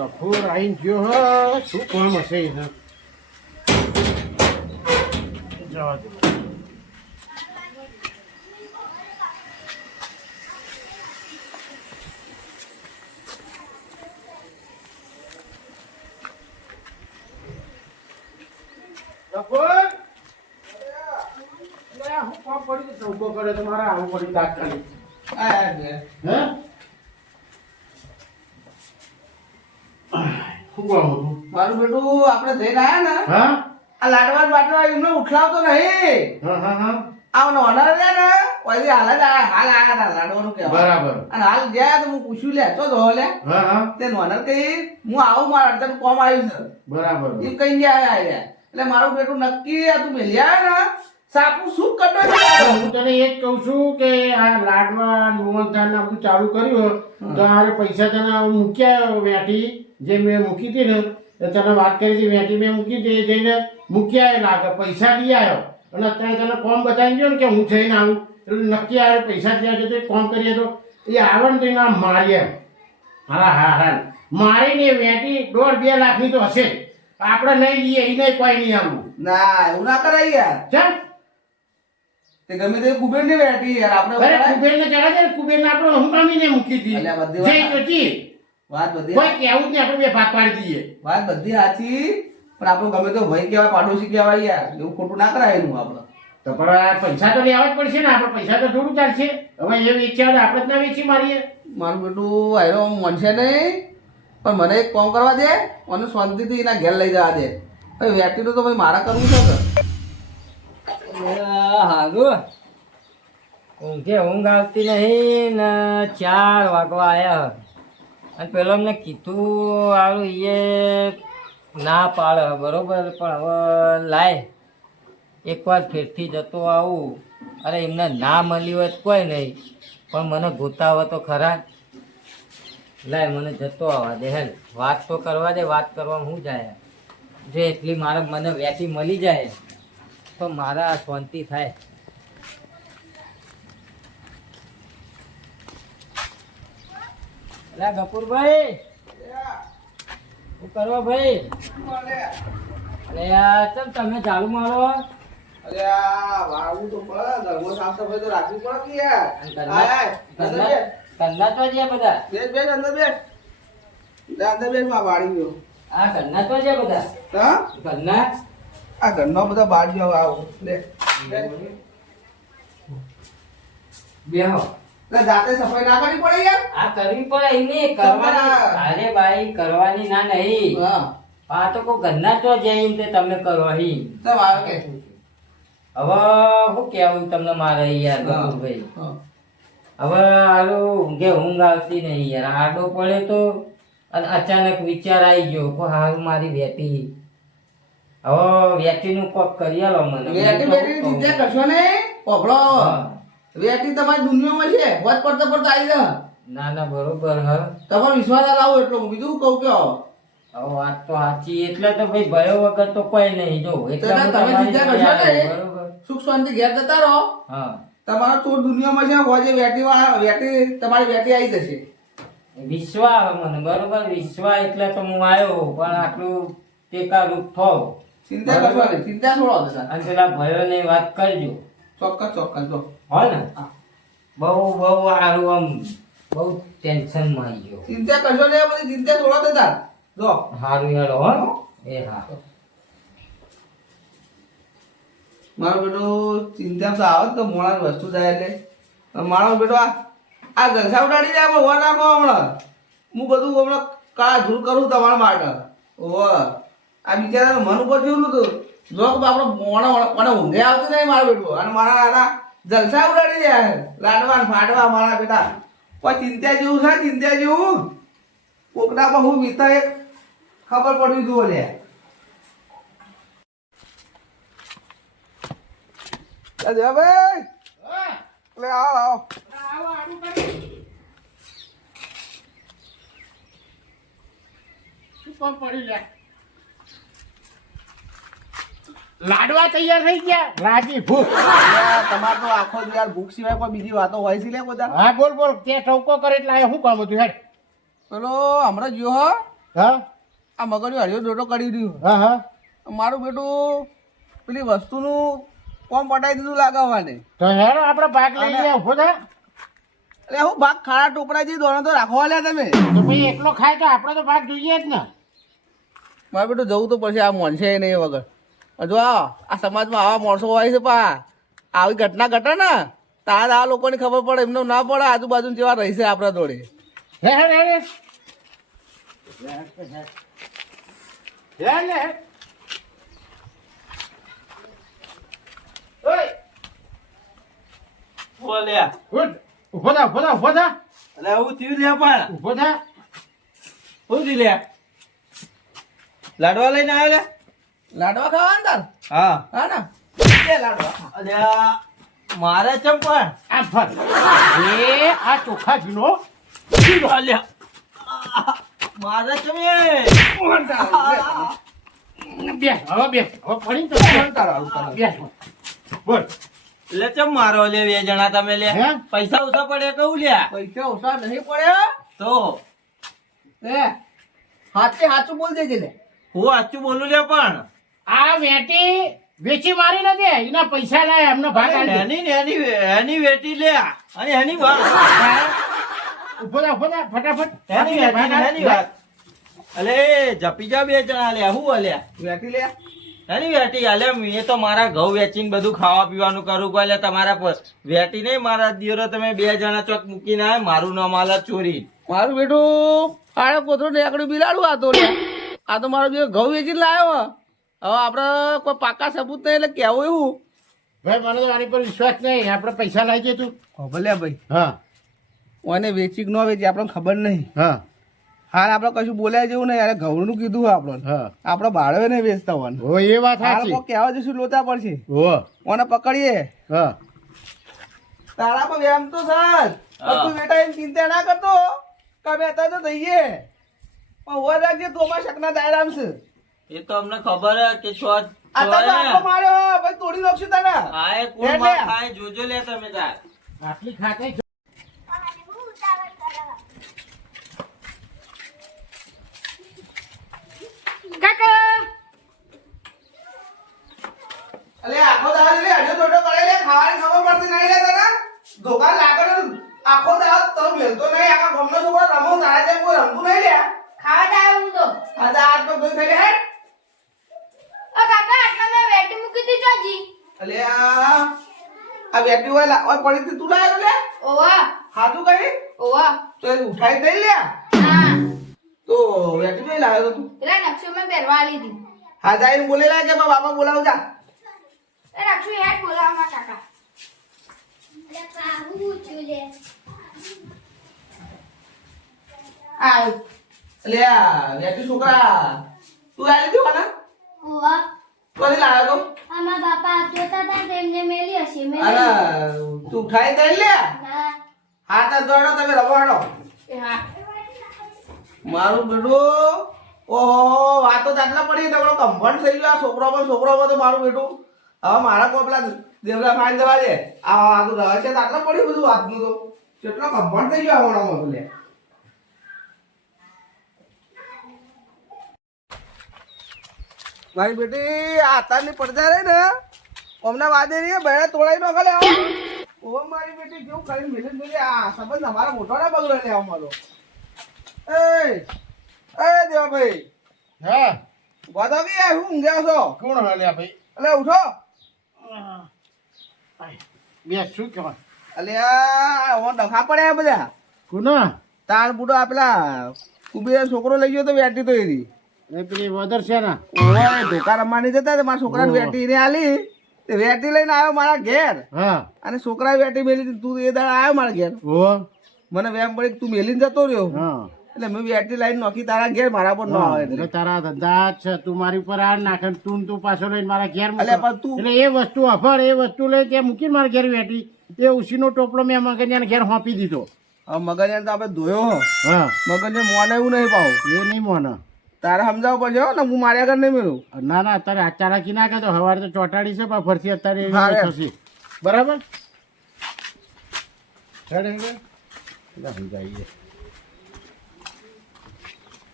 ગફુર આવીને ગયો હ શું કામ હશે એને જવા દે ગફુર હું કામ પડી ચૌકો કરે તમારે આવું પડી તાત્કાલિક હે શું કામ હતું મારું બેટું આપણે જઈને આયા ને હા આ લાડવા બાટવા એમને ઉઠલાવતો નહીં હા આ ઓનર રે ને ઓયથી હાલ જ આયા હાલ આયા હતા લાડવાનું કહેવાય બરાબર અને હાલ ગયા તો હું પૂછ્યું લે તો જો લે હા તે ઓનર કહી હું આવું મારા અડધા કોમ આવ્યું છે બરાબર એમ કઈ ગયા આયા એટલે મારું બેટું નક્કી આ તું મેલ્યા ને સાપુ શું કરતો હું તને એ જ કહું છું કે આ લાડવા મોહનથાળ બધું ચાલુ કર્યું તો આરે પૈસા તને મૂક્યા વેટી જે મેં મૂકી હતી ને તો તને વાત કરી હતી વેટી મેં મૂકી હતી જઈને મૂક્યા લાગે પૈસા લઈ આવ્યો અને અત્યારે તને કોમ બતાવી ગયો ને કે હું થઈને આવું એટલે નક્કી આવે પૈસા ત્યાં જતો કોમ કરીએ તો એ આવે ને તો એમાં મારીએ હા મારીને વેટી 1.5-2 લાખની તો હશે આપણે નહીં લઈએ એ નહીં કોઈ નહીં આવું ના એવું ના કરાય યાર ચાલ તે ગમે તે કુબેર ની વેટી યાર આપણે અરે કુબેરને જવા દે કુબેરને આપણે હંકામીને મૂકી હતી અલ્યા બધી જે જોતી વાત બધી કોઈ કેવું જ નહીં આપણે બે ભાગ પાડી દઈએ વાત બધી સાચી પણ આપણું ગમે તો ભાઈ કહેવાય પાડોશી કહેવાય યાર એવું ખોટું ના કરાય એનું આપણે તો પણ આ પૈસા તો લેવા જ પડશે ને આપણે પૈસા તો થોડું ચાલશે હવે એ વેચ્યા હોય આપણે જ ના વેચી મારીએ મારું બેટું આયરો મનશે નહીં પણ મને એક કામ કરવા દે મને શાંતિથી એના ઘેર લઈ જવા દે ભાઈ વેટીનું તો ભાઈ મારા કરવું છે ને હારું ઊંઘે ઊંઘ આવતી નહીં ને 4 વાગવા આવ્યા અને પેલો અમને કીધું આવું એ ના પાડે બરોબર પણ હવે લાય એકવાર ફેરથી જતો આવું અરે એમને ના મળી હોય તો કોઈ નહીં પણ મને ગોતાવે તો ખરા લાય મને જતો આવવા દે હેલ વાત તો કરવા દે વાત કરવામાં શું જાય જો એટલી મારે મને વેટી મળી જાય તો મારા શાંતિ થાય અલા ગફુરભાઈ શું કરવા ભાઈ અરે યાર ચમ તમે ઝાડુ મારો અરે આ વાળું તો પડે ઘરમાં સાફ સફાઈ તો રાખવી પડે કે યાર કન્ના તો છે બધા બેસ અંદર બેસ અંદર બેસ માં વાળી ગયો આ કન્ના તો છે બધા હા કન્ના આ ઘરનો બધા બહાર જાવ આવો લે બેહો એટલે જાતે સફાઈ ના કરવી પડે યાર આ કરવી પડે એની કરવાની અરે ભાઈ કરવાની ના નહીં હા આ તો કોઈ ઘરના તો જઈને તે તમે કરો હી તો વાળ કે હવે શું કેવું તમને મારે યાર ગફુરભાઈ હા હવે આડો ઊંઘે ઊંઘ આવતી નહીં યાર આડો પડે તો અને અચાનક વિચાર આવી ગયો કે હારું મારી વેટી હવે વેટીનું કોક કરી આલો મને વેટી બેટી ચિંતા કરશો ને પોપડો હા. વેટી તમારી દુનિયામાં છે વધ પડતા પડતા આવી જા ના ના બરોબર હ તમારો વિશ્વાસ લાવો એટલો બીજું કહું કે હવે વાત તો સાચી એટલે તો ભાઈ ભયો વગર તો કોઈ નહીં જો એટલે હું તમે તમારી ચિંતા જોડે કરશો ને આવ્યો, બરોબર સુખ શાંતિ ઘેર જતા રહો હા તમારો ચોર દુનિયામાં છે હોજે વેટી વાળા વેટી તમારી વેટી આવી જશે વિશ્વા મને બરોબર વિશ્વા એટલે તો હું આવ્યો પણ આટલું ટેકારૂપ થયો ચિંતા કરશો ને ચિંતા છોડો બધા અને પેલા ભયોની વાત કરજો ચોક્કસ ચોક્કસ જો હો ને બહુ સારું આમ બહુ ટેન્શનમાં આવી ગયો ચિંતા કરશો ને બધી ચિંતા છોડો દેતા જો સારું હેડો હો એ હા મારો બેટો ચિંતા તો આવે તો મોડા વસ્તુ જાય એટલે મારો બેટો આ જલસા ઉડાડી જાય પણ હોવા નાખો હમણાં હું બધું હમણાં કાળા ધૂળ કરું તમારા માટે ઓહો આ બિચારા મન ઉપર જેવું હતું જો કે આપણે મને ઊંઘે આવતી નહીં મારો બેટો અને મારા આના જલસા ઉડાડી જાય લાડવા ને ફાડવા મારા બેટા કોઈ ચિંતા જેવું છે ચિંતા જેવું કોકના પર હું વીતા એક ખબર પડવી જુઓ લે ભાઈ એટલે આવો શું કામ પડી લે લાડવા તૈયાર થઈ ગયા રાજી ભૂખ તમારે તો આખો દિવસ યાર ભૂખ સિવાય કોઈ બીજી વાતો હોય છે લે બધા હા બોલ તે ટોકો કરે એટલે આ શું કામ હતું હેડ પેલો હમણાં ગયો હો હા આ મગજનો હળિયો ડોટો કરી રહ્યું હા હા મારું બેટું પેલી વસ્તુનું કોમ પટાઈ દીધું લાગવાને. તો હેરો આપણે ભાગ લઈ લે ઉભો થા. એટલે હું ભાગ ખાડા ટોપરા જે દોડો તો રાખવા લ્યા તમે. તો ભાઈ એકલો ખાય તો આપણે તો ભાગ જોઈએ જ ને. મારે બેટું જવું તો પડશે, આ મોનશે નહીં એ વગર. જો આ સમાજમાં આવા માણસો હોય છે પા, આવી ઘટના ઘટે ને તાર આ લોકોની ખબર પડે, એમને ના પડે આજુબાજુ જેવા રહી છે આપણા જોડે. હે હે હે લે લે ઓય બોલ્યા ગુડ ઉભો થા ઉભો થા ઉભો થા એટલે હું થયું લે પણ ઉભો થા. શું થયું લે લાડવા લઈને આવ્યો લે લાડવા ખાવા તાર? હા હા ને એ લાડવા ખા. અલ્યા મારે ચમ પણ આ ફર એ આ ચોખા જીનો અલ્યા મારે ચમે બે હવે બે હવે પડી તો બે બોલ એટલે ચમ મારો લે બે જણા તમે લે હે? પૈસા ઓછા પડે કહું લ્યા પૈસા ઓછા નહીં પડ્યા તો એ હાથે હાચું બોલ દેજે લે. હું સાચું બોલું લે પણ આ વેટી વેચી મારી નથી એના પૈસા લાય એમને ભાગ આલી દે. એની વેટી લે અને એની વાત ઉભો થા ફટાફટ એની વેટી એની વાત અલે જપી જા બે જણા લે હું અલ્યા વેટી લે. એની વેટી અલે એ તો મારા ઘઉં વેચીને બધું ખાવા પીવાનું કરું એટલે તમારા પર વેટી નહીં મારા દિયોરો તમે બે જણા ચોક મૂકીને આવે મારું નામ આલા ચોરી મારું બેટું આડે કોથળો નેકડું બિલાડું આ તો લે. આ તો મારો બે ઘઉં વેચીને લાવ્યો. હવે આપણે કોઈ પાકા સબૂત નહીં એટલે કેવું એવું. ભાઈ મને તો આની પર વિશ્વાસ નહીં આપણે પૈસા લાવી દે તું. ભલે ભાઈ હા ઓને વેચી કે ન વેચી આપણને ખબર નહીં. હા હાલ આપણે કશું બોલ્યા જેવું નહીં. યાર ઘઉંનું કીધું આપણને. હા આપણે ભાડે નહીં વેચતા હોવાનું. ઓ એ વાત હાલ સાચી કોઈ કહેવા જશું લોચા પડશે. ઓ ઓને પકડીએ હા તારા પર એમ તો સર તું બેટા એમ ચિંતા ના કરતો કમે હતા તો દઈએ પણ હોય રાખજે તું અમારા શકના દાયરામ છે. એ તો અમને ખબર હે કે છો આ તો આખો માર્યો ભાઈ તોડી નાખશું તારા. આય કોણ એટલે. માર ખાય જોજો લે તમે તાર આટલી ખાતે અલે આખો દાડો લે અડ્યો દોડો કરે લે ખાવાની ખબર પડતી નહીં લે તને. દુકાન લાગણ આખો દાડો તો મેલતો નહીં. આખા ગમનો છોકરો રમો તારા જેમ કોઈ રમતું નહીં લે. ખાવા જાય હું તો આ દાંત તો કોઈ ખાઈ લે હેડ. ઓ કાકા આટલા મેં વેટી મૂકી હતી જોજી અલે આ બેટી હોય ઓય પડી હતી તું લાયો લે. ઓવા હાથું કરી ઓવા તો એ ઉઠાઈ દઈ લે. હા તો બેટી કઈ લાવ્યો તો તું? પેલા નકશો મેં પહેરવા લીધી હા જાય બોલેલા કે મારા બાપા બોલાવ જા. એ નકશો હેડ બોલાવવા કાકા અરે કાહુ ચુલે આવ અલે આ બેટી છોકરા તું આવી લીધી વાના ઓવા કોની લાવ્યો તો? આમાં બાપા જોતા હતા તેમને મેલી હશે અરે તું ઉઠાઈ દઈ લે. ના હાથ દોડો તમે રમાડો. એ હા મારું બેટું ઓહો વાતો દાખલા પડી તમારો કમ્ફર્ટ થઈ ગયો. આ છોકરામાં તો મારું બેટું હવે મારા કોઈ પેલા દેવલા ફાઈન દવા દે. આ તો રહસ્ય દાખલા પડ્યું બધું વાતનું તો કેટલો કમ્ફર્ટ થઈ ગયો આ મોડામાં તો લે. મારી બેટી આ આતાની પડદા રહી ને હમણાં વાદે રહી બેડા તોડાઈ નો ખાલે આવો. ઓ મારી બેટી કેવું કરીને મેલે મેલે આ સંબંધ અમારા મોટો ના બગડે લે અમારો. એ દેવાભાઈ હા વાદો કે હું ઊંઘ્યા છો? કોણ હાલ્યા ભાઈ અલે ઉઠો. બે શું કહેવાય અલ્યા ઓન ડખા પડ્યા બધા. કોના તાર બુડો આ પેલા કુબેર છોકરો લઈ ગયો તો વેટી તો એરી એ પેલી વદર છે ને ઓય ધોકા રમવાની જતા તે મારા છોકરાને વેટી ને આલી તે વેટી લઈને આવ્યો મારા ઘેર હા અને છોકરાએ વેટી મેલી હતી. તું એ દાડા આવ્યો મારા ઘેર ઓ મને વેમ પડી કે તું મેલીને જતો રહ્યો હા એટલે મેં વેટી લાઈન નોખી તારા ઘેર મારા પર ન આવે એટલે એટલે. તારા ધંધા જ છે તું મારી ઉપર આ નાખે ને તું પાછો લઈને મારા ઘેર મૂકે. અલ્યા પણ તું એટલે એ વસ્તુ અફર એ વસ્તુ લઈ ત્યાં મૂકીને મારા ઘેર વેઠી એ ઉસીનો ટોપલો મેં મગનિયાને ઘેર હોંપી દીધો. હવે મગજને તો આપણે ધોયો હા મગજને મોને એવું નહીં પાવું. એ નહીં મોને તારે સમજાવવું પડશે હો ને હું મારી આગળ નહીં મેળવું. ના ના અત્યારે આ ચાલાકી ના કરતો સવારે તો ચોટાડી છે પણ ફરતી અત્યારે એવી હા, નહીં થશે. બરાબર હેડ, હેડ, હેડ. લા, હું જઈએ.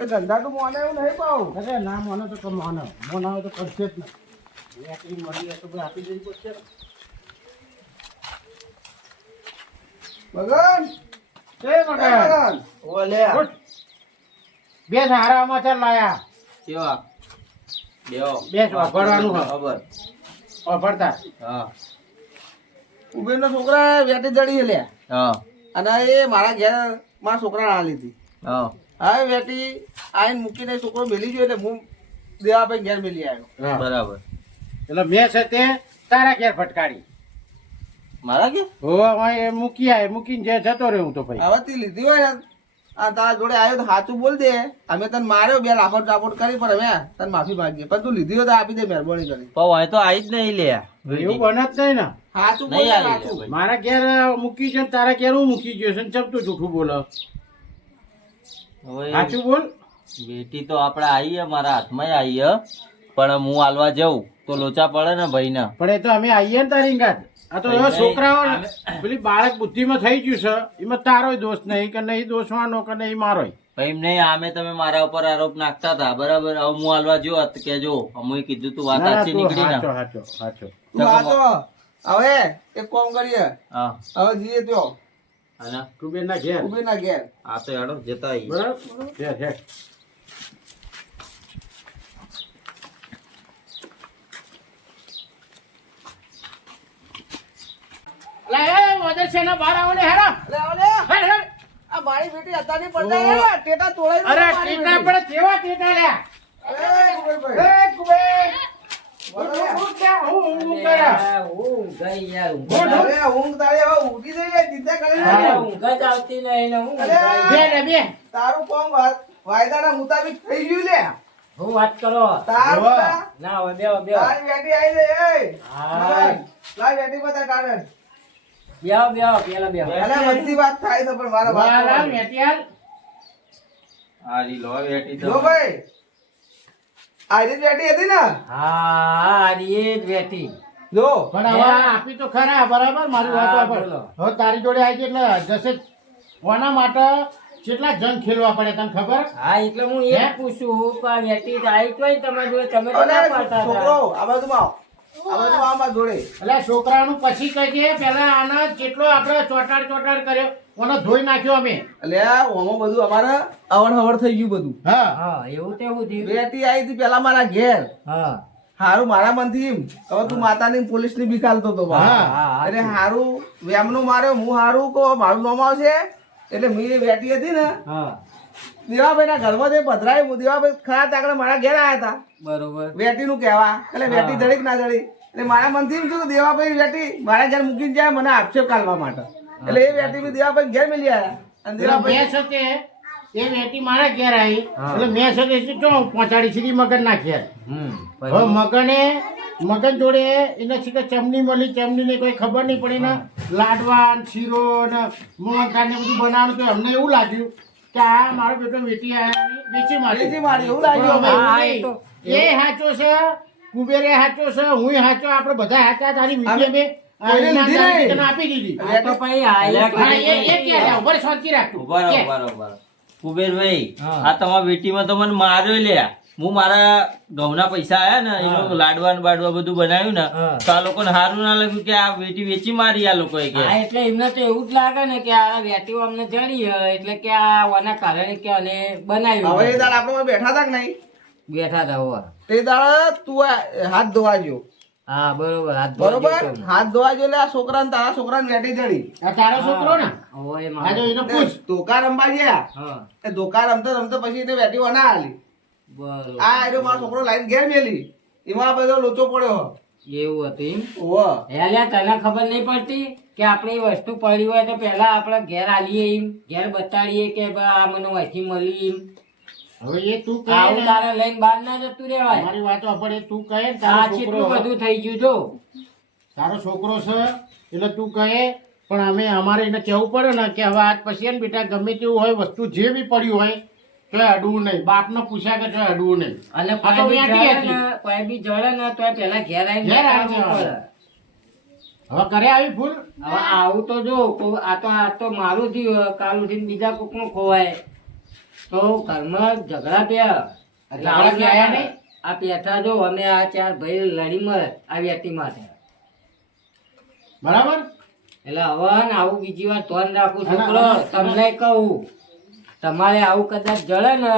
એ ધંધા તો મોને એવું નહીં પાઉં. અરે ના મને તો મોનો મોના હોય તો કરશે જ નહીં વેટી મળી હોય તો ભાઈ આપી દેવી પડશે ને. મગન એ મગન, ઓલે ઉઠ. બે સારા સમાચાર લાયા કેવા બેઓ બે વાપરવાનું હોય ખબર વાપરતા હા ઉબેરનો છોકરા વેટી જડી લે હા અને એ મારા ઘેર મારા છોકરાને આ લીધી હા હા વેટી આઈને મૂકીને છોકરો મેલી ગયો એટલે હું દેવા ભાઈ ઘેર મેલી આવ્યો બરાબર એટલે મેં છે તે તારા ઘેર ફટકારી મારા ઘેર હોવા એ મૂકી આય મૂકીને જે જતો રહ્યો હું તો ભાઈ હવે તે લીધી હોય ને આ તારા જોડે આવ્યો તો સાચું બોલ દે અમે તને માર્યો બે લાપટ ટાપટ કરી પણ અમે તને માફી માંગીએ પણ તું લીધી હોય તો આપી દે મહેરબાની કરી પણ અહીં તો આવી જ નહીં લે એવું બને જ નહીં ને સાચું બોલ નહીં આવી સાચું મારા ઘેર મૂકી છે ને તારા ઘેર હું મૂકી ગયો છે ને ચમ તું જૂઠું બોલો હવે સાચું બોલ બેટી તો આપણે આવી હે, મારા હાથમાં આવી હે. પણ હું હાલવા જાઉં તો લોચા પડે ને ભાઈ ને. પણ એ તો અમે આવીએ ને તારી ગાત આ તો એવા છોકરાઓ ને, પેલી બાળક બુદ્ધિમાં થઈ ગયું છે એમાં તારોય દોષ નહીં કે નહીં દોષવાનો કે નહીં મારોય ભાઈ નહીં આમે તમે મારા ઉપર આરોપ નાખતા હતા બરાબર. હવે હું હાલવા જો કે જો અમે કીધું તું વાત ના, ના, સાચી તું નીકળી સાચો ને. સાચો સાચો તું વાંચો હવે એક કામ કરીએ હા હવે જઈએ ત્યો અને કુબેરના ઘેર ઉબેરના ઘેર આ તો હેડો જતા આવીએ. બરાબર છે છે આ મારી બેટી અત્યારની પડતા ટેટા તોડાઈ અરે ટીટા પડે કેવા ટીટા લ્યા એ કુબેર હું ક્યાં હું કર્યા હું ગઈ યાર ઊંઘ અરે ઊંઘ તારી હવે ઊંઘી જઈએ ચિંતા કરી અરે ઊંઘ જ આવતી નહીં ને હું અરે. બે લે બે તારું કોમ વાયદાના મુતાબિક થઈ ગયું લે હું વાત કરો તારું હોવે. તા- ના હવે બેહો બેહો તારી બેટી આવી જાય એ હા. લાય બેટી બતા કારણ બેહો બેહો પેલા બેહો એટલે બધી વાત થાય છે પણ મારા વાત વાલા કરવાની. મેટિયાલ આ રી લો બેટી જો તો ભાઈ આરી બેટી હતી ને હા આરી જ બેઠી જો પણ હવે આપી તો ખરા બરાબર મારી વાત હા, વાપર. બોલો. હવે તારી જોડે આવી એટલે જશે કોના માટે કેટલા જણ ખેલવા પડે તને ખબર હા એટલે હું એ પૂછું કે આ બેઠી તો આવી તો તમે જોડે તમે તો અને ના પાડતા છોકરો હતા. આ બાજુમાં આવ. આ બાજુમાં આવ મારા જોડે એટલે છોકરાનું પછી કહીએ પેલા આના જેટલો આપણે ચોટાડ ચોટાડ કર્યો ઓનો ધોઈ નાખ્યો અમે એટલે ઓમાં બધું અમારે અવર હવર થઈ ગયું બધું હા હા એવું તેવું થયું બેટી આવી હતી પેલા મારા ઘેર હા હારું મારા મનથી એમ હવે તું માતાની પોલીસની બી ખાલતો હતો બા. હા, હા, એટલે હારું વેમનું માર્યો હું હારું કહો મારું નામ આવશે એટલે મેં એ બેટી હતી ને હા દેવાભાઈના ઘરમાં જે પધરાય હું દેવાભાઈ ખરા તાકડે મારા ઘેર આવ્યા હતા બરોબર બેટીનું કહેવા એટલે બેટી જડી કે ના જડી એટલે મારા મનથી એમ થયું કે દેવાભાઈ બેટી મારા ઘેર મૂકીને જાય મને આક્ષેપ કાઢવા માટે એટલે એ બેટી બી દેવાભાઈ ઘેર મેલી આવ્યા અને એટલે દેવાભાઈ મેં છે તે એ વેટી મારા ઘેર આવી હા. એટલે મેં છે તે જો પહોંચાડી સીધી મગન ના ઘેર હવે પછી? મગને મગન જોડે એને સીધા ચમની મળી ચમની ને કોઈ ખબર નહીં પડી ને લાડવા ને શીરો ને મોહનથાળ ને બધું બનાવવાનું તો અમને એવું લાગ્યું કે આ મારો બેટો વેટી આયા ને વેચી મારી વેચી મારી, એવું લાગ્યું પણ હા, હવે એ તો. એ હાચો છે કુબેરે હાચો છે હું હાચો આપણે બધા હાચા તારી મીડિયા મેં કોઈને લીધી નહીં. તને આપી દીધી આ તો પછી આયા હા, એ કરી. ક્યાં જાય? ઉભા રહો, શાંતિ રાખ તું. ઉભા રહો, કે? ઉભા રહો, ઉભા રહો. કુબેરભાઈ હા. આ તમારા બેટીમાં તો મને માર્યો લે. હું મારા ઘઉંના પૈસા આયા ને એનું લાડવા ને બાડવા બધું બનાવ્યું ને હા. તો આ લોકોને સારું ના લાગ્યું કે આ બેટી વેચી મારી આ લોકોએ કે હા એટલે એમને તો એવું જ લાગે ને કે આ વેટીઓ અમને જડી હે, એટલે કે આ વાના કારણે કે આને બનાવ્યું હવે એ દાડ આપણે બેઠા હતા કે નહીં બેઠા હતા હોવા. તે દાડ તું આ હાથ ધોવા ગયો હા બરોબર હાથ ધોવા બરોબર જતો હું. હાથ ધોવા ગયો એટલે આ છોકરાને તારા છોકરાને વેટી ચડી આ તારો છોકરો ને હોવે, એ આ મારો. જો એને પૂછ ધોકા રમવા ગયા હા એ ધોકા રમતો રમતો પછી તે વેટી ના આલી બરોબર આ એનો મારો છોકરો લાઈન ઘેર મેલી એમાં આ બધો લોચો પડ્યો એવું હતું એમ ઓહો હેલ્યા તને ખબર નહીં પડતી કે આપણે એ વસ્તુ પડી હોય તો પહેલા આપણે ઘેર આલીએ એમ ઘેર બતાડીએ કે ભાઈ આ મને અહીંથી મળી એમ હવે એ તું કહે આવું ને, તારે લઈને બહાર ના જતું રહેવાય. મારી વાતો આપણે તું કહે ને, આ તારો કેટલું છોકરો બધું થઈ ગયું જો તારો છોકરો છે એટલે તું કહે પણ અમે અમારે એને કહેવું પડે ને કે હવે આજ પછી હે ને બેટા ગમે તેવું હોય વસ્તુ જે બી પડ્યું હોય તો અડવું નહીં બાપને પૂછ્યા કે તો અડવું નહીં અને આ તો કોઈ બી વ્યાટી જળે હતી. ને કોઈ બી જળે ને તો પેલા ઘેર આવીને ઘેર આવીને બતાવવું પડે. હવે કરે આવી ભૂલ હવે આવું તો જો આ તો મારું થયું કાલ ઉઠીને બીજા કોકનું ખોવાય તો ઘરમાં ઝઘડા બે ઝઘડા બે આયા નહીં? આ પેઠા જો અમે આ ચાર ભાઈ લડીમાં આ વ્યક્તિ માટે બરાબર એટલે હવે ને આવું બીજી વાર ધ્યાન રાખું અને- છોકરો તમને કહું તમારે આવું કદાચ જડે ને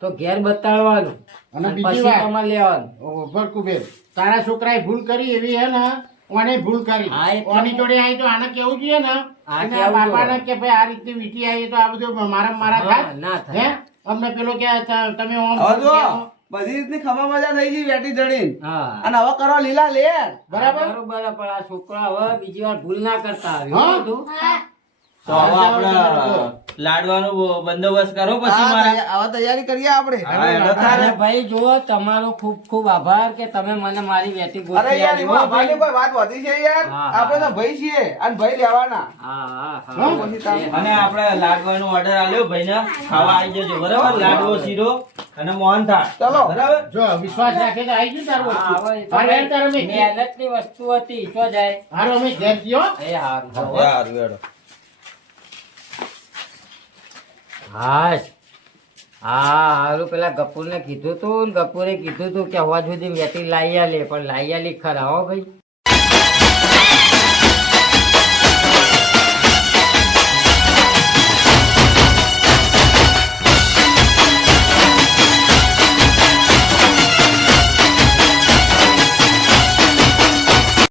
તો ઘેર બતાડવાનું અને અને બીજી પછી વાત તમારે લેવાનું ઓભર કુબેર તારા છોકરાએ ભૂલ કરી એવી હે ને ઓને ભૂલ કરી હા, એટલે ઓની જોડે આવી તો આને કેવું જોઈએ ને હા, એને કેવું બાપાને જોઈએ. કે ભાઈ આ રીતની વીંટી આવી તો આ બધું મારા હા, થાય ના થાય. હે અમને પેલો કે તમે ઓમ હવે જો કેવો. બધી રીતની ખબર મજા થઈ ગઈ વેટી જડીને હા અને હવે કરો લીલા લે બરાબર બરોબર પણ આ છોકરા હવે બીજી વાર ભૂલ ના કરતા હા? આવ્યું બધું તો હવે આપણે લાડવાનો બંદોબસ્ત કરો પછી મારે હવે તૈયારી કરીએ આપણે હા, હેડો તારે. અને ભાઈ જુઓ તમારો ખૂબ ખૂબ આભાર કે તમે મને મારી વેટી અરે ગોતી યાર આપી, એમાં હો ભાઈ. ભાઈની કોઈ વાત વધી છે યાર હા, હા. આપણે તો ભાઈ છીએ અને ભાઈ લેવાના હા હા હા, હા પછી તારે- અને આપણે લાડવાનો ઓર્ડર આલ્યો ભાઈને ખાવા આવી જજો બરાબર લાડવો શીરો અને મોહનથાળ ચલો. બરાબર જો વિશ્વાસ રાખે તો આવી ગયું તારું હા, વસ્તુ. હવે તો હારું, હેડ તારે અમે ઘેર- મહેનતની વસ્તુ હતી શું જાય હારું, અમે ઘેર ગયો એ હારું સારું હેડો હાશ હા હારું પેલા ગપુરને કીધું તું ને ગપુરે કીધું તું કે હવા સુધી વેટી લાઈ આલે પણ લાઈ આલી ખરા હો ભાઈ